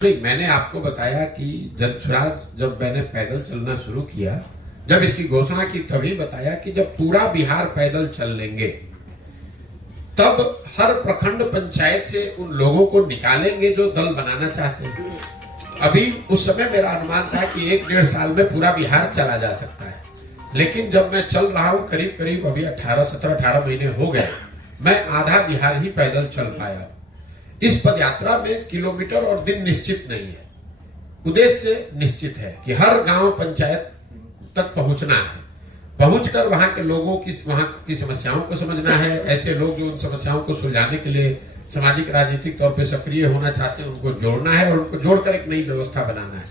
नहीं, मैंने आपको बताया कि जब मैंने पैदल चलना शुरू किया, जब इसकी घोषणा की तभी बताया कि जब पूरा बिहार पैदल चल लेंगे तब हर प्रखंड पंचायत से उन लोगों को निकालेंगे जो दल बनाना चाहते हैं। अभी उस समय मेरा अनुमान था कि 1-1.5 साल में पूरा बिहार चला जा सकता है, लेकिन जब मैं चल रहा हूं करीब करीब अभी 18 महीने हो गए, मैं आधा बिहार ही पैदल चल पाया। इस पदयात्रा में किलोमीटर और दिन निश्चित नहीं है, उद्देश्य निश्चित है कि हर गांव पंचायत तक पहुंचना है, पहुंचकर वहां के लोगों की वहां की समस्याओं को समझना है। ऐसे लोग जो उन समस्याओं को सुलझाने के लिए सामाजिक राजनीतिक तौर पे सक्रिय होना चाहते हैं, उनको जोड़ना है और उनको जोड़कर एक नई व्यवस्था बनाना है।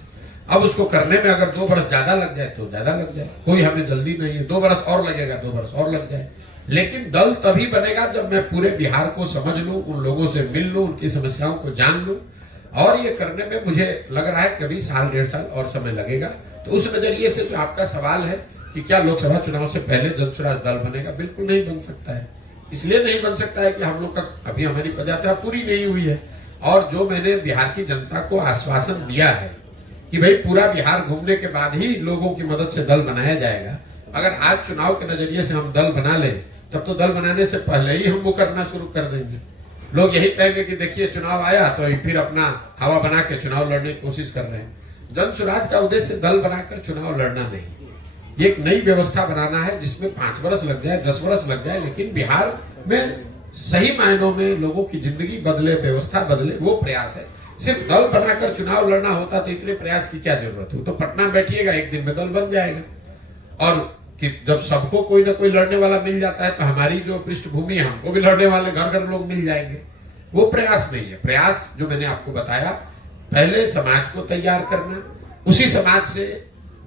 अब उसको करने में अगर 2 बरस ज्यादा लग जाए तो ज्यादा लग जाए, कोई हमें जल्दी नहीं है। 2 बरस और लगेगा, 2 बरस और लग जाए, लेकिन दल तभी बनेगा जब मैं पूरे बिहार को समझ लूं, उन लोगों से मिल लूं, उनकी समस्याओं को जान लूं। और ये करने में मुझे लग रहा है कि अभी 1.5 साल और समय लगेगा। तो उस नजरिए से जो आपका सवाल है कि क्या लोकसभा चुनाव से पहले जन स्वराज दल बनेगा, बिल्कुल नहीं बन सकता है। इसलिए नहीं बन सकता है कि हम लोग का अभी हमारी पदयात्रा पूरी नहीं हुई है, और जो मैंने बिहार की जनता को आश्वासन दिया है कि भाई पूरा बिहार घूमने के बाद ही लोगों की मदद से दल बनाया जाएगा। अगर आज चुनाव के नजरिए से हम दल बना लें तब तो दल बनाने से पहले ही हम वो करना शुरू कर देंगे। लोग यही कहेंगे कि देखिए चुनाव आया तो फिर अपना हवा बना के चुनाव लड़ने की कोशिश कर रहे हैं। जन स्वराज का उद्देश्य दल बनाकर चुनाव लड़ना नहीं, ये एक नई व्यवस्था बनाना है जिसमें 5 वर्ष लग जाए, 10 वर्ष लग जाए, लेकिन बिहार में सही मायनों में लोगों की जिंदगी बदले, व्यवस्था बदले, वो प्रयास है। सिर्फ दल बनाकर चुनाव लड़ना होता तो इतने प्रयास की क्या जरूरत हो। तो पटना बैठिएगा, एक दिन में दल बन जाएगा। और कि जब सबको कोई ना कोई लड़ने वाला मिल जाता है तो हमारी जो पृष्ठभूमि है, हमको भी लड़ने वाले घर घर लोग मिल जाएंगे। वो प्रयास नहीं है। प्रयास जो मैंने आपको बताया, पहले समाज को तैयार करना, उसी समाज से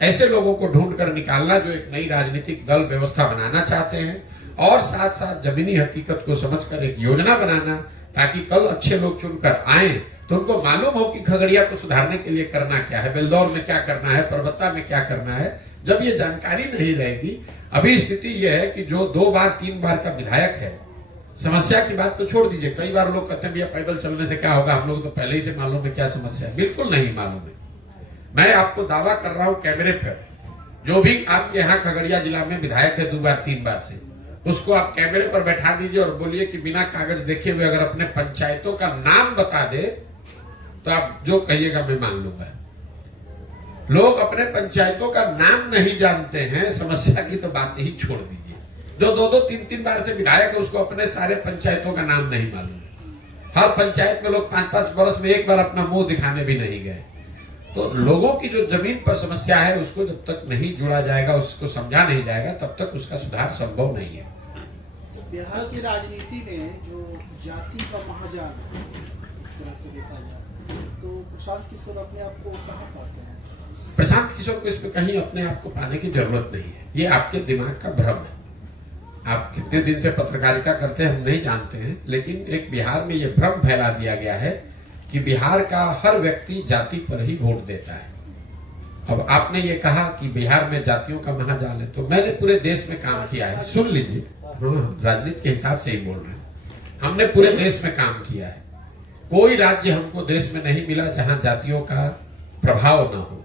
ऐसे लोगों को ढूंढ कर निकालना जो एक नई राजनीतिक दल व्यवस्था बनाना चाहते हैं, और साथ साथ जमीनी हकीकत को समझकर एक योजना बनाना, ताकि कल अच्छे लोग चुनकर आए तो उनको मालूम हो कि खगड़िया को सुधारने के लिए करना क्या है, बेलदौर में क्या करना है, परबत्ता में क्या करना है। जब ये जानकारी नहीं रहेगी, अभी स्थिति यह है कि जो 2 बार 3 बार का विधायक है, समस्या की बात तो छोड़ दीजिए। कई बार लोग कहते हैं भैया पैदल चलने से क्या होगा, हम लोग तो पहले ही से मालूम है क्या समस्या है। बिल्कुल नहीं मालूम है। मैं आपको दावा कर रहा हूं कैमरे पर, जो भी आपके यहाँ खगड़िया जिला में विधायक है 2 बार 3 बार से, उसको आप कैमरे पर बैठा दीजिए और बोलिए कि बिना कागज देखे हुए अगर अपने पंचायतों का नाम बता दे तो आप जो कहिएगा मैं मान लूंगा। लोग अपने पंचायतों का नाम नहीं जानते हैं, समस्या की तो बात ही छोड़ दीजिए। जो 2-2 3-3 बार से विधायक है उसको अपने सारे पंचायतों का नाम नहीं मालूम। हर पंचायत में लोग 5-5 वर्ष में एक बार अपना मुंह दिखाने भी नहीं गए। तो लोगों की जो जमीन पर समस्या है उसको जब तक नहीं जुड़ा जाएगा, उसको समझा नहीं जाएगा, तब तक उसका सुधार संभव नहीं है। बिहार की राजनीति में जो जाति का महाजाल तरह से देखा जाए तो प्रशांत किशोर अपने आप को कहाँ पाते हैं? प्रशांत किशोर को इसमें कहीं अपने आप को पाने की जरूरत नहीं है। ये आपके दिमाग का भ्रम है। आप कितने दिन से पत्रकारिता करते हैं हम नहीं जानते हैं, लेकिन एक बिहार में ये भ्रम फैला दिया गया है कि बिहार का हर व्यक्ति जाति पर ही वोट देता है। अब आपने ये कहा कि बिहार में जातियों का महाजाल है, तो मैंने पूरे देश में काम किया है। सुन लीजिए, हाँ, राजनीति के हिसाब से ही बोल रहे हैं। हमने पूरे देश में काम किया है। कोई राज्य हमको देश में नहीं मिला जहां जातियों का प्रभाव न हो।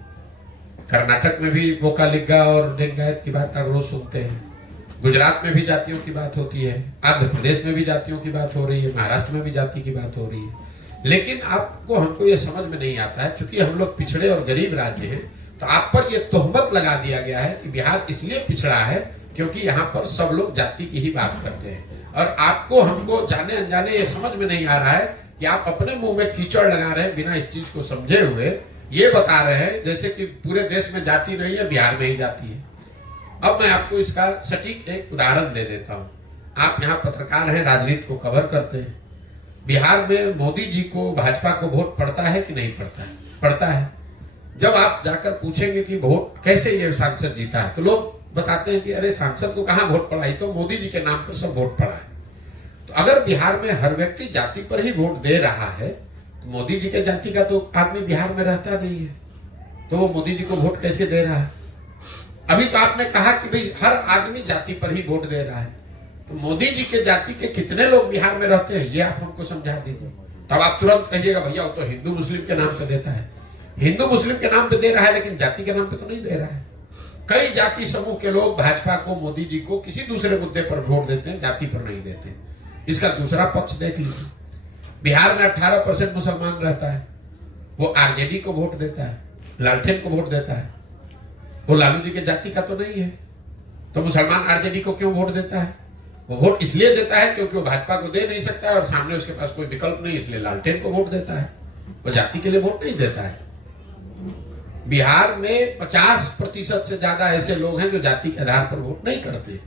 कर्नाटक में भी वोकालिगा और लिंगायत की बात आप रोज सुनते हैं। गुजरात में भी जातियों की बात होती है, आंध्र प्रदेश में भी जातियों की बात हो रही है, महाराष्ट्र में भी जाति की बात हो रही है। लेकिन आपको हमको ये समझ में नहीं आता है, चूंकि हम लोग पिछड़े और गरीब राज्य हैं, तो आप पर यह तोहमत लगा दिया गया है कि बिहार इसलिए पिछड़ा है क्योंकि यहाँ पर सब लोग जाति की ही बात करते हैं। और आपको हमको जाने अनजाने ये समझ में नहीं आ रहा है कि आप अपने मुंह में कीचड़ लगा रहे हैं, बिना इस चीज को समझे हुए ये बता रहे हैं जैसे कि पूरे देश में जाति नहीं है, बिहार में ही जाति है। अब मैं आपको इसका सटीक एक उदाहरण दे देता हूं। आप यहाँ पत्रकार हैं, राजनीति को कवर करते हैं। बिहार में मोदी जी को, भाजपा को वोट पड़ता है कि नहीं पड़ता है? पड़ता है। जब आप जाकर पूछेंगे कि वोट कैसे ये सांसद जीता है, तो लोग बताते हैं कि अरे सांसद को कहाँ वोट पड़ा, तो मोदी जी के नाम पर सब वोट पड़ा है। तो अगर बिहार में हर व्यक्ति जाति पर ही वोट दे रहा है, तो मोदी जी के जाति का तो आदमी बिहार में रहता नहीं है, तो वो मोदी जी को वोट कैसे दे रहा है? अभी तो आपने कहा कि भाई हर आदमी जाति पर ही वोट दे रहा है, तो मोदी जी के जाति के कितने लोग बिहार में रहते हैं ये आप हमको समझा दीजिए। तब आप तुरंत कहिएगा भैया वो तो हिंदू मुस्लिम के नाम पे देता है। हिंदू मुस्लिम के नाम पे दे रहा है लेकिन जाति के नाम पे तो नहीं दे रहा है। कई जाति समूह के लोग भाजपा को, मोदी जी को किसी दूसरे मुद्दे पर वोट देते हैं, जाति पर नहीं देते। इसका दूसरा पक्ष देख लीजिए, बिहार में 18% मुसलमान रहता है, वो आरजेडी को वोट देता है, लालटेन को वोट देता है। वो लालू जी के जाति का तो नहीं है, तो मुसलमान आरजेडी को क्यों वोट देता है? वो वोट इसलिए देता है क्योंकि वो भाजपा को दे नहीं सकता है और सामने उसके पास कोई विकल्प नहीं, इसलिए लालटेन को वोट देता है। वो जाति के लिए वोट नहीं देता है। बिहार में 50% से ज्यादा ऐसे लोग हैं जो जाति के आधार पर वोट नहीं करते।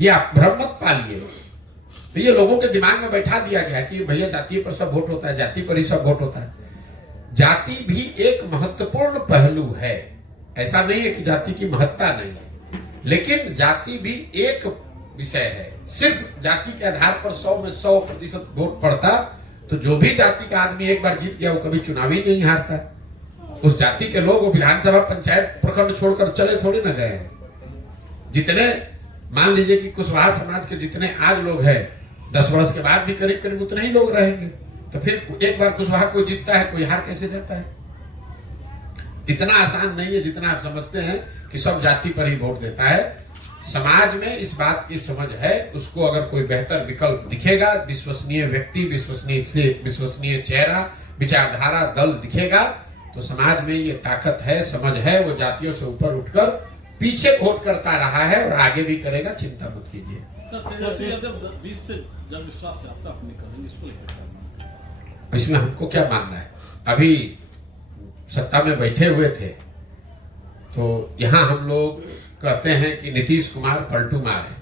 ये आप भ्रम मत पालिए। तो ये लोगों के दिमाग में बैठा दिया गया कि भैया जाति पर सब वोट होता है, जाति पर ही सब वोट होता है। जाति भी एक महत्वपूर्ण पहलू है, ऐसा नहीं है कि जाति की महत्ता नहीं है, लेकिन जाति भी एक विषय है। सिर्फ जाति के आधार पर 100 में 100% वोट पड़ता तो जो भी जाति का आदमी एक बार जीत गया वो कभी चुनाव ही नहीं हारता। उस जाति के लोग वो विधानसभा, पंचायत, प्रखंड छोड़कर चले थोड़ी ना गए हैं। जितने मान लीजिए कि कुशवाहा समाज के जितने आज लोग हैं, 10 वर्ष के बाद भी करीब करीब उतने ही लोग रहेंगे। तो फिर एक बार कुशवाहा कोई जीतता है, कोई हार कैसे जाता है? इतना आसान नहीं है जितना आप समझते हैं कि सब जाति पर ही वोट देता है। समाज में इस बात की समझ है, उसको अगर कोई बेहतर विकल्प दिखेगा, विश्वसनीय व्यक्ति, विश्वसनीय चेहरा, विचारधारा, दल दिखेगा तो समाज में ये ताकत है, समझ है, वो जातियों से ऊपर उठकर पीछे वोट करता रहा है और आगे भी करेगा। चिंता मत कीजिए। इसमें हमको क्या मानना है? अभी सत्ता में बैठे हुए थे तो यहाँ हम लोग कहते हैं कि नीतीश कुमार पलटू मार है,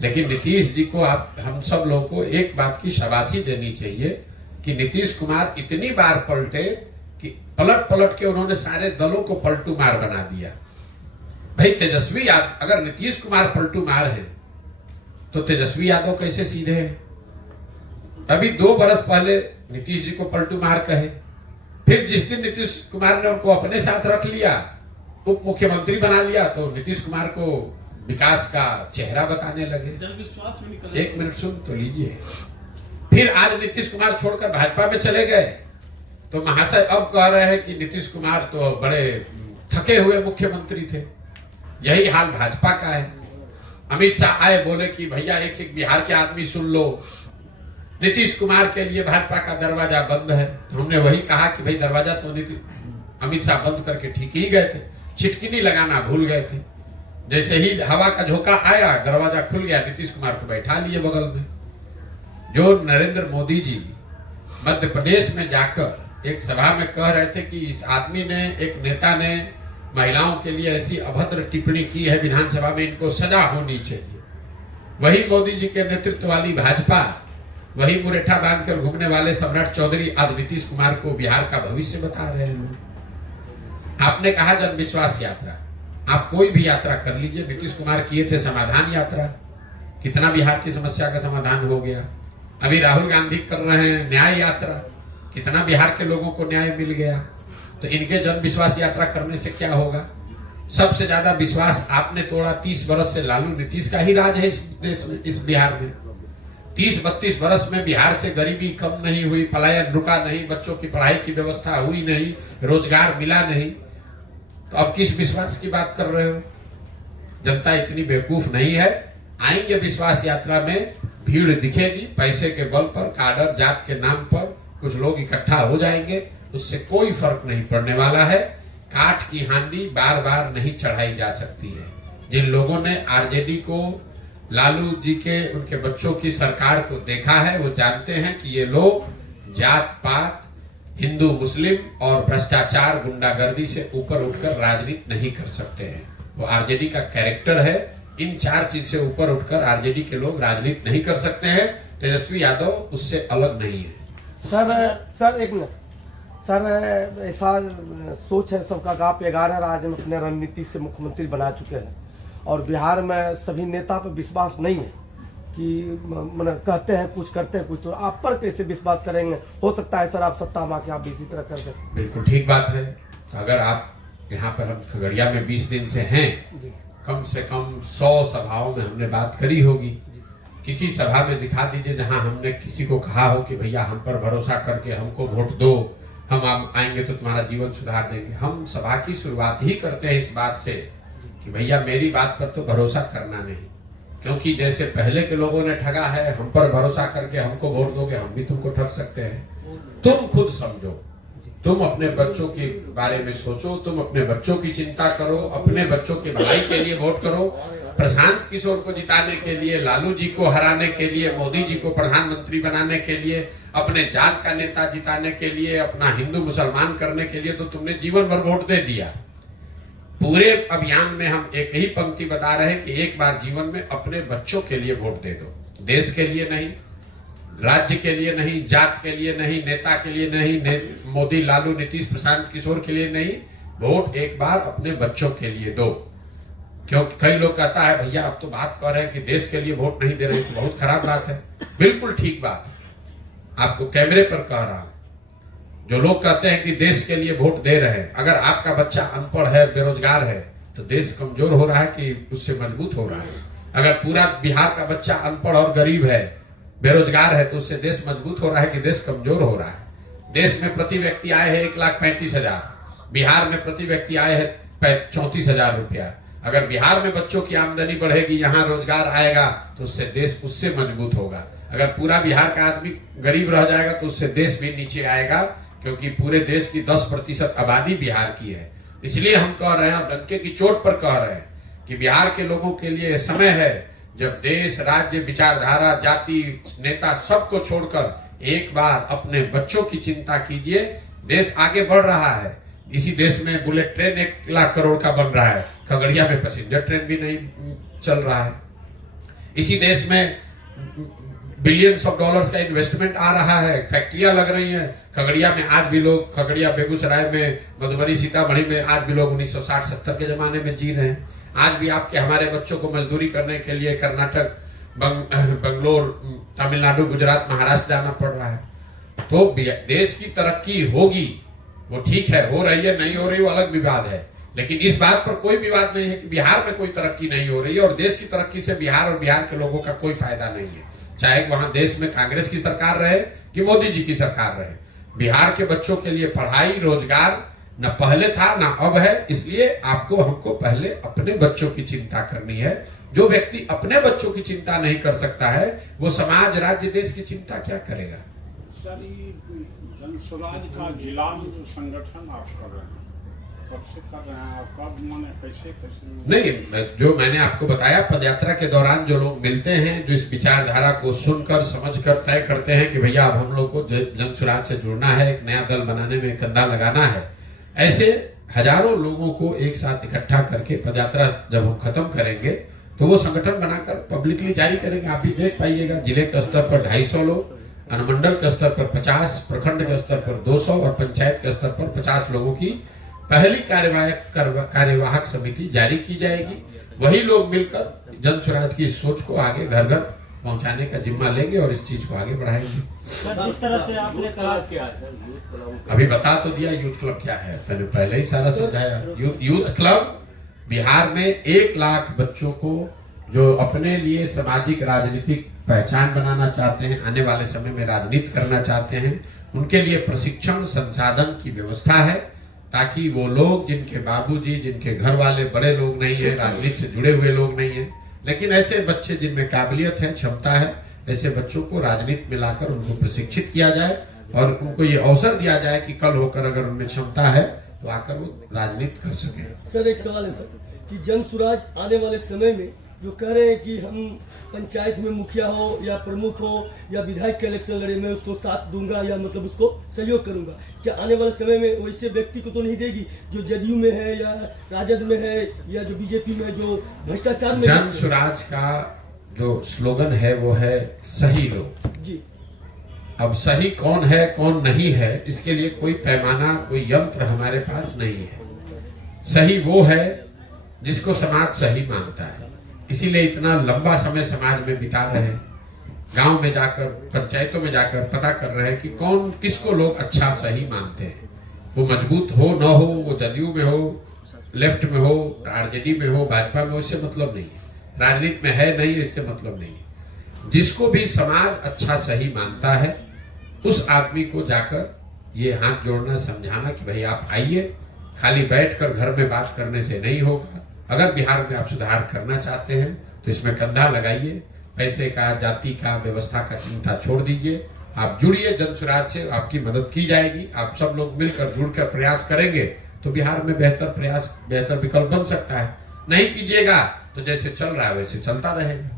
लेकिन नीतीश जी को हम सब लोगों को एक बात की शाबाशी देनी चाहिए कि नीतीश कुमार इतनी बार पलटे कि पलट पलट के उन्होंने सारे दलों को पलटू मार बना दिया। भाई तेजस्वी यादव, अगर नीतीश कुमार पलटू मार है तो तेजस्वी यादव कैसे सीधे हैं? अभी 2 बरस पहले नीतीश जी को पलटू मार कहे, फिर जिस दिन नीतीश कुमार ने उनको अपने साथ रख लिया, उप मुख्यमंत्री बना लिया, तो नीतीश कुमार को विकास का चेहरा बताने लगे। जनविश्वास में निकल। एक मिनट सुन तो लीजिए। फिर आज नीतीश कुमार छोड़कर भाजपा में चले गए तो महाशय अब कह रहे हैं कि नीतीश कुमार तो बड़े थके हुए मुख्यमंत्री थे। यही हाल भाजपा का है। अमित शाह आए, बोले कि भैया एक एक बिहार के आदमी सुन लो, नीतीश कुमार के लिए भाजपा का दरवाजा बंद है। तो हमने वही कहा कि भाई दरवाजा तो अमित शाह बंद करके ठीक ही गए थे, छिटकिनी लगाना भूल गए थे। जैसे ही हवा का झोंका आया, दरवाजा खुल गया, नीतीश कुमार को बैठा लिए बगल में। जो नरेंद्र मोदी जी मध्य प्रदेश में जाकर एक सभा में कह रहे थे कि इस आदमी ने, एक नेता ने महिलाओं के लिए ऐसी अभद्र टिप्पणी की है विधानसभा में, इनको सजा होनी चाहिए। वही मोदी जी के नेतृत्व वाली भाजपा, वही मुरेठा बांधकर घूमने वाले सम्राट चौधरी आज नीतीश कुमार को बिहार का भविष्य बता रहे हैं लोग। आपने कहा जन विश्वास यात्रा, आप कोई भी यात्रा कर लीजिए, नीतीश कुमार किए थे समाधान यात्रा, कितना बिहार की समस्या का समाधान हो गया। अभी राहुल गांधी कर रहे हैं न्याय यात्रा, कितना बिहार के लोगों को न्याय मिल गया। तो इनके जन विश्वास यात्रा करने से क्या होगा? सबसे ज्यादा विश्वास आपने तोड़ा 30 बरस से लालू नीतीश का ही राज है इस देश में, इस बिहार में। 30-32 बरस में बिहार से गरीबी कम नहीं हुई, पलायन रुका नहीं, बच्चों की पढ़ाई की व्यवस्था हुई नहीं, रोजगार मिला नहीं। तो अब किस विश्वास की बात कर रहे हो? जनता इतनी बेवकूफ नहीं है। आएंगे विश्वास यात्रा में, भीड़ दिखेगी, पैसे के बल पर, काडर जात के नाम पर कुछ लोग इकट्ठा हो जाएंगे, उससे कोई फर्क नहीं पड़ने वाला है। काठ की हांडी बार बार नहीं चढ़ाई जा सकती है। जिन लोगों ने आरजेडी को, लालू जी के, उनके बच्चों की सरकार को देखा है, वो जानते हैं कि ये लोग जात पात, हिंदू मुस्लिम और भ्रष्टाचार गुंडागर्दी से ऊपर उठकर राजनीति नहीं कर सकते हैं। वो आरजेडी का कैरेक्टर है। इन 4 चीज से ऊपर उठकर आरजेडी के लोग राजनीति नहीं कर सकते हैं। तेजस्वी यादव उससे अलग नहीं है। सर एक मिनट सर, ऐसा सोच है सबका कि आप 11 राज्य में अपने रणनीति से मुख्यमंत्री बना चुके हैं और बिहार में सभी नेता पर विश्वास नहीं है कि मतलब कहते हैं कुछ, करते हैं कुछ, तो आप पर कैसे विश्वास करेंगे? हो सकता है सर आप सत्ता में आके आप इसी तरह कर दें। बिल्कुल ठीक बात है। तो अगर आप यहाँ पर, हम खगड़िया में 20 दिन से हैं, कम से कम 100 सभाओं में हमने बात करी होगी। किसी सभा में दिखा दीजिए जहां हमने किसी को कहा हो कि भैया हम पर भरोसा करके हमको वोट दो, हम आएंगे तो तुम्हारा जीवन सुधार देंगे। हम सभा की शुरुआत ही करते हैं इस बात से कि भैया मेरी बात पर तो भरोसा करना नहीं, क्योंकि जैसे पहले के लोगों ने ठगा है, हम पर भरोसा करके हमको वोट दोगे, हम भी तुमको ठग सकते हैं। तुम खुद समझो, तुम अपने बच्चों के बारे में सोचो, तुम अपने बच्चों की चिंता करो, अपने बच्चों की भलाई के लिए वोट करो। प्रशांत किशोर को जिताने के लिए, लालू जी को हराने के लिए, मोदी जी को प्रधानमंत्री बनाने के लिए, अपने जात का नेता जिताने के लिए, अपना हिंदू मुसलमान करने के लिए तो तुमने जीवन भर वोट दे दिया। पूरे अभियान में हम एक ही पंक्ति बता रहे हैं कि एक बार जीवन में अपने बच्चों के लिए वोट दे दो, देश के लिए नहीं, राज्य के लिए नहीं, जात के लिए नहीं, नेता के लिए नहीं, मोदी लालू नीतीश प्रशांत किशोर के लिए नहीं, वोट एक बार अपने बच्चों के लिए दो। क्योंकि कई लोग कहता है भैया आप तो बात कर रहे हैं कि देश के लिए वोट नहीं दे रहे, तो बहुत खराब बात है। बिल्कुल ठीक बात, आपको कैमरे पर कह रहा हूं। जो लोग कहते हैं कि देश के लिए वोट दे रहे हैं, अगर आपका बच्चा अनपढ़ है, बेरोजगार है, तो देश कमजोर हो रहा है कि उससे मजबूत हो रहा है? अगर पूरा बिहार का बच्चा अनपढ़ और गरीब है, बेरोजगार है, तो उससे देश मजबूत हो रहा है कि देश कमजोर हो रहा है? देश में प्रति व्यक्ति आए हैं 1,35,000, बिहार में प्रति व्यक्ति आए हैं 34,000 रुपया। अगर बिहार में बच्चों की आमदनी बढ़ेगी, यहाँ रोजगार आएगा, तो उससे देश उससे मजबूत होगा। अगर पूरा बिहार का आदमी गरीब रह जाएगा तो उससे देश भी नीचे आएगा, क्योंकि पूरे देश की 10% आबादी बिहार की है। इसलिए हम कह रहे हैं, डंके की चोट पर कह रहे हैं कि बिहार के लोगों के लिए समय है जब देश, राज्य, विचारधारा, जाति, नेता सबको छोड़कर एक बार अपने बच्चों की चिंता कीजिए। देश आगे बढ़ रहा है। इसी देश में बुलेट ट्रेन 1 लाख करोड़ का बन रहा है, खगड़िया में पैसेंजर ट्रेन भी नहीं चल रहा है। इसी देश में बिलियंस ऑफ डॉलर्स का इन्वेस्टमेंट आ रहा है, फैक्ट्रियां लग रही हैं। खगड़िया में आज भी लोग, खगड़िया, बेगूसराय में, मधुबनी, सीतामढ़ी में आज भी लोग 1960-70 के जमाने में जी रहे हैं। आज भी आपके हमारे बच्चों को मजदूरी करने के लिए कर्नाटक, बंगलोर, तमिलनाडु, गुजरात, महाराष्ट्र जाना पड़ रहा है। तो देश की तरक्की होगी, वो ठीक है, हो रही है, नहीं हो रही वो अलग विवाद है, लेकिन इस बात पर कोई विवाद नहीं है कि बिहार में कोई तरक्की नहीं हो रही है। और देश की तरक्की से बिहार और बिहार के लोगों का कोई फायदा नहीं है, चाहे वहां देश में कांग्रेस की सरकार रहे कि मोदी जी की सरकार रहे। बिहार के बच्चों के लिए पढ़ाई, रोजगार न पहले था न अब है। इसलिए आपको, हमको पहले अपने बच्चों की चिंता करनी है। जो व्यक्ति अपने बच्चों की चिंता नहीं कर सकता है, वो समाज, राज्य, देश की चिंता क्या करेगा? सर, जन स्वराज का जिला में जो संगठन आप कर रहे हैं, कब से कर रहे हैं, कब, माने कैसे? नहीं, जो मैंने आपको बताया, पदयात्रा के दौरान जो लोग मिलते हैं, जो इस विचारधारा को सुनकर, समझकर तय करते हैं कि भैया अब हम लोग को जन स्वराज से जुड़ना है, एक नया दल बनाने में कंधा लगाना है, ऐसे हजारों लोगों को एक साथ इकट्ठा करके पदयात्रा जब हम खत्म करेंगे तो वो संगठन बनाकर पब्लिकली जारी करेंगे। आप भी देख पाइएगा, जिले के स्तर पर 250 लोग, अनुमंडल के स्तर पर 50, प्रखंड के स्तर पर 200 और पंचायत के स्तर पर 50 लोगों की पहली कार्यवाहक समिति जारी की जाएगी। वही लोग मिलकर जन स्वराज की सोच को आगे घर घर पहुंचाने का जिम्मा लेंगे और इस चीज को आगे बढ़ाएंगे। जिस तरह से आपने कहा, क्या है सर यूथ क्लब? अभी बता तो दिया यूथ क्लब क्या है, मैंने पहले ही सारा समझाया। यूथ क्लब बिहार में 1 लाख बच्चों को जो अपने लिए सामाजिक राजनीतिक पहचान बनाना चाहते हैं, आने वाले समय में राजनीति करना चाहते हैं, उनके लिए प्रशिक्षण संसाधन की व्यवस्था है, ताकि वो लोग जिनके बाबूजी, जिनके घर वाले बड़े लोग नहीं है, राजनीति से जुड़े हुए लोग नहीं है, लेकिन ऐसे बच्चे जिनमें काबिलियत है, क्षमता है, ऐसे बच्चों को राजनीति में लाकर उनको प्रशिक्षित किया जाए और उनको ये अवसर दिया जाए कि कल होकर अगर उनमें क्षमता है तो आकर वो राजनीति कर सके। सर, एक सवाल है सर कि जन स्वराज आने वाले समय में जो कह रहे हैं कि हम पंचायत में मुखिया हो या प्रमुख हो या विधायक के इलेक्शन लड़े, मैं उसको साथ दूंगा या मतलब उसको सहयोग करूंगा, क्या आने वाले समय में वैसे व्यक्ति को तो नहीं देगी जो जदयू में है या राजद में है या जो बीजेपी में, जो भ्रष्टाचार में? जन स्वराज का जो स्लोगन है वो है सही लोग जी। अब सही कौन है कौन नहीं है, इसके लिए कोई पैमाना, कोई यंत्र हमारे पास नहीं है। सही वो है जिसको समाज सही मानता है। इसीलिए इतना लंबा समय समाज में बिता रहे हैं, गांव में जाकर, पंचायतों में जाकर पता कर रहे हैं कि कौन, किसको लोग अच्छा सही मानते हैं। वो मजबूत हो न हो, वो जदयू में हो, लेफ्ट में हो, आरजेडी में हो, भाजपा में हो, इससे मतलब नहीं है। राजनीति में है नहीं, इससे मतलब नहीं है। जिसको भी समाज अच्छा सही मानता है उस आदमी को जाकर ये हाथ जोड़ना, समझाना कि भाई आप आइए, खाली बैठकर घर में बात करने से नहीं होगा। अगर बिहार में आप सुधार करना चाहते हैं तो इसमें कंधा लगाइए, पैसे का, जाति का, व्यवस्था का चिंता छोड़ दीजिए, आप जुड़िए जनसुराज से, आपकी मदद की जाएगी। आप सब लोग मिलकर जुड़कर प्रयास करेंगे तो बिहार में बेहतर विकल्प बन सकता है। नहीं कीजिएगा तो जैसे चल रहा है वैसे चलता रहेगा।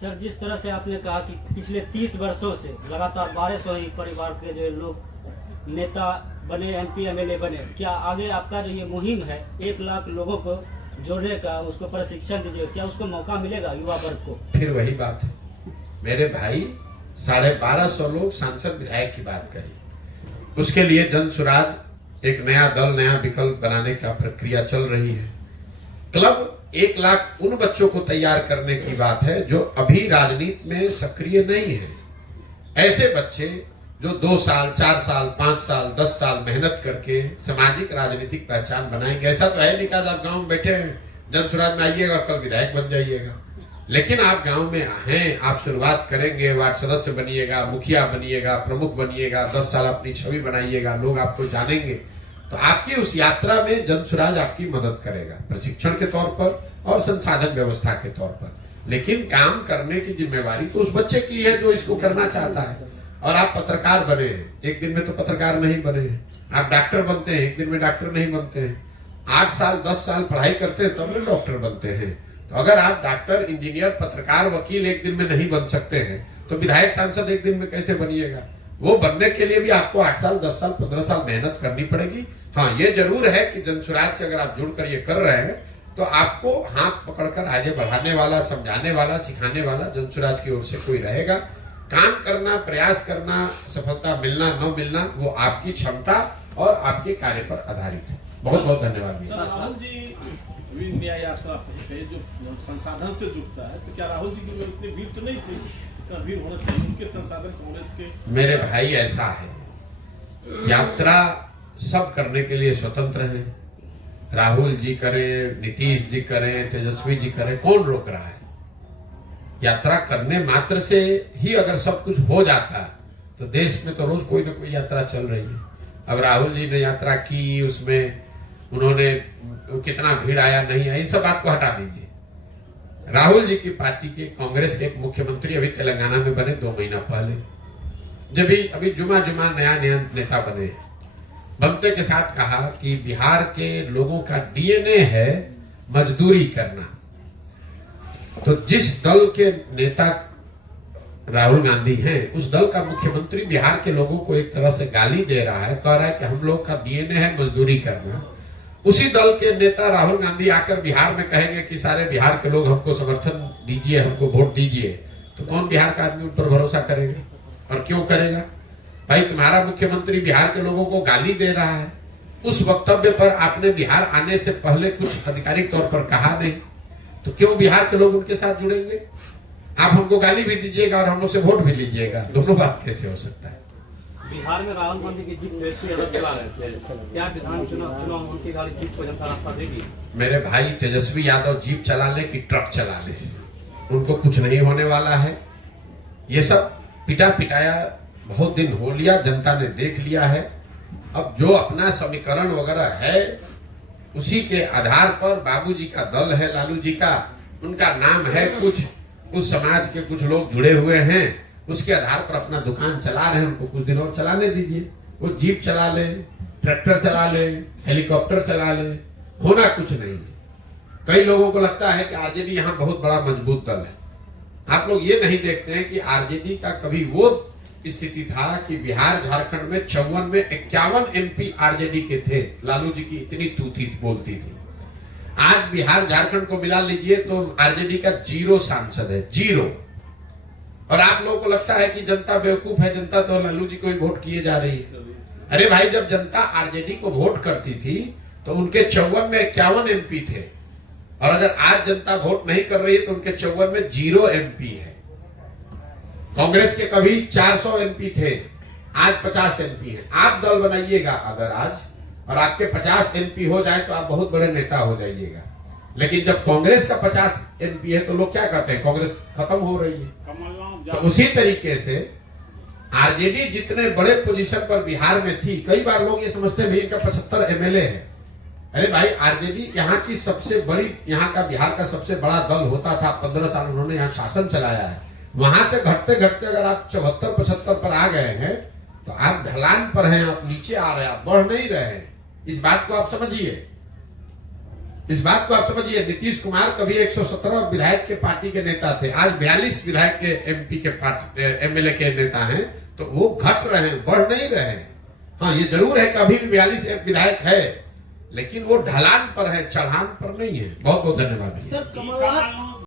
सर, जिस तरह से आपने कहा कि पिछले 30 वर्षों से लगातार 1200 ही परिवार के जो लोग नेता बने, MP MLA बने, क्या आगे आपका जो ये मुहिम है 1 लाख लोगों को जोड़ने का, उसको प्रशिक्षण दीजिए, क्या उसको मौका मिलेगा युवा वर्ग को? फिर वही बात है मेरे भाई, 1250 लोग सांसद विधायक की बात करें, उसके लिए जनसुराज एक नया दल, नया विकल्प बनाने का प्रक्रिया चल रही है। क्लब 1 लाख उन बच्चों को तैयार करने की बात है जो अभी राजनीति में सक्रिय नहीं है। ऐसे बच्चे जो 2 साल, 4 साल, 5 साल, 10 साल मेहनत करके सामाजिक राजनीतिक पहचान बनाएंगे। ऐसा तो है नहीं कि आप गांव में बैठे हैं, जनसुराज में आइएगा और कल विधायक बन जाइएगा। लेकिन आप गांव में हैं, आप शुरुआत करेंगे, वार्ड सदस्य बनिएगा, मुखिया बनिएगा, प्रमुख बनिएगा, 10 साल अपनी छवि बनाइएगा, लोग आपको जानेंगे, तो आपकी उस यात्रा में जनसुराज आपकी मदद करेगा, प्रशिक्षण के तौर पर और संसाधन व्यवस्था के तौर पर। लेकिन काम करने की जिम्मेवारी तो उस बच्चे की है जो इसको करना चाहता है। और आप पत्रकार बने, एक दिन में तो पत्रकार नहीं बने, आप डॉक्टर बनते हैं, एक दिन में डॉक्टर नहीं बनते हैं, 8 साल 10 साल पढ़ाई करते हैं तब डॉक्टर बनते हैं। तो अगर आप डॉक्टर, इंजीनियर, पत्रकार, वकील एक दिन में नहीं बन सकते हैं तो विधायक, सांसद एक दिन में कैसे बनिएगा? वो बनने के लिए भी आपको 8 साल 10 साल 15 साल मेहनत करनी पड़ेगी। हाँ, ये जरूर है कि जनसुराज से अगर आप जुड़कर ये कर रहे हैं तो आपको हाथ पकड़कर आगे बढ़ाने वाला, समझाने वाला, सिखाने वाला जनसुराज की ओर से कोई रहेगा। काम करना, प्रयास करना, सफलता मिलना न मिलना वो आपकी क्षमता और आपके कार्य पर आधारित है। बहुत बहुत धन्यवाद। सर, राहुल जी अभी न्याय यात्रा पे जो संसाधन से जुड़ता है, तो क्या राहुल जी की उतनी भीड़ तो नहीं थी, इतना भीड़ होना चाहिए? उनके संसाधन कांग्रेस के। मेरे भाई, ऐसा है, यात्रा सब करने के लिए स्वतंत्र है। राहुल जी करें, नीतीश जी करें, तेजस्वी जी करें, कौन रोक रहा है? यात्रा करने मात्र से ही अगर सब कुछ हो जाता तो देश में तो रोज कोई ना कोई यात्रा चल रही है। अब राहुल जी ने यात्रा की, उसमें उन्होंने कितना भीड़ आया नहीं आया, इन सब बात को हटा दीजिए। राहुल जी की पार्टी के, कांग्रेस के एक मुख्यमंत्री अभी तेलंगाना में बने 2 महीना पहले, जब अभी जुमा नया नेता बने, बनते के साथ कहा कि बिहार के लोगों का DNA है मजदूरी करना। तो जिस दल के नेता राहुल गांधी हैं, उस दल का मुख्यमंत्री बिहार के लोगों को एक तरह से गाली दे रहा है, कह रहा है कि हम लोग का DNA है मजदूरी करना। उसी दल के नेता राहुल गांधी आकर बिहार में कहेंगे कि सारे बिहार के लोग हमको समर्थन दीजिए, हमको वोट दीजिए, तो कौन बिहार का आदमी उन पर भरोसा करेगा? और क्यों करेगा? भाई, तुम्हारा मुख्यमंत्री बिहार के लोगों को गाली दे रहा है, उस वक्तव्य पर आपने बिहार आने से पहले कुछ आधिकारिक तौर पर कहा नहीं, तो क्यों बिहार के लोग उनके साथ जुड़ेंगे? आप हमको गाली भी दीजिएगा और हम लोग से वोट भी लीजिएगा, दोनों बात कैसे हो सकता है? बिहार में राहुल गांधी की जीत तेजस्वी यादव चला रहे थे, क्या विधान चुनाव उनकी गाड़ी जीत को जनता रास्ता देगी? मेरे भाई, तेजस्वी यादव जीप चला ले कि ट्रक चला ले, उनको कुछ नहीं होने वाला है। ये सब पिटा पिटाया बहुत दिन हो लिया, जनता ने देख लिया है। अब जो अपना समीकरण वगैरह है उसी के आधार पर, बाबूजी का दल है, लालू जी का, उनका नाम है कुछ, उस समाज के कुछ लोग जुड़े हुए हैं, उसके आधार पर अपना दुकान चला रहे हैं, उनको कुछ दिन और चलाने दीजिए। वो जीप चला ले, ट्रैक्टर चला ले, हेलीकॉप्टर चला ले, होना कुछ नहीं है। कई लोगों को लगता है कि आरजेडी यहाँ बहुत बड़ा मजबूत दल है। आप लोग ये नहीं देखते हैं कि आरजेडी का कभी वो स्थिति था कि बिहार झारखंड में 54 में 51 MP आरजेडी के थे। लालू जी की इतनी तूती बोलती थी। आज बिहार झारखंड को मिला लीजिए तो आरजेडी का 0 सांसद है, 0। और आप लोगों को लगता है कि जनता बेवकूफ है, जनता तो लालू जी को ही वोट किए जा रही है। अरे भाई, जब जनता आरजेडी को वोट करती थी तो उनके 54 में 51 MP थे, और अगर आज जनता वोट नहीं कर रही है तो उनके 54 में 0 MP है। कांग्रेस के कभी 400 MP थे, आज 50 MP है। आप दल बनाइएगा अगर आज, और आपके 50 MP हो जाए तो आप बहुत बड़े नेता हो जाइएगा। लेकिन जब कांग्रेस का 50 MP है तो लोग क्या कहते हैं? कांग्रेस खत्म हो रही है। कमलनाथ तो उसी तरीके से आरजेडी जितने बड़े पोजीशन पर बिहार में थी, कई बार लोग ये समझते हैं इनका 75 एमएलए है। अरे भाई, आरजेडी यहाँ की सबसे बड़ी, यहाँ का बिहार का सबसे बड़ा दल होता था। 15 साल उन्होंने यहाँ शासन चलाया है। वहां से घटते घटते अगर आप 74-75 पर आ गए हैं तो आप ढलान पर हैं, आप नीचे आ रहे हैं, आप बढ़ नहीं रहे हैं। इस बात को आप समझिए, इस बात को आप समझिए। नीतीश कुमार कभी 117 विधायक के पार्टी के नेता थे, आज 42 विधायक के एमपी के पार्टी एमएलए के नेता हैं, तो वो घट रहे हैं, बढ़ नहीं रहे हैं। हाँ, ये जरूर है कि अभी भी 42 विधायक है, लेकिन वो ढलान पर है, चढ़ान पर नहीं है। बहुत बहुत धन्यवाद। सर, कमलनाथ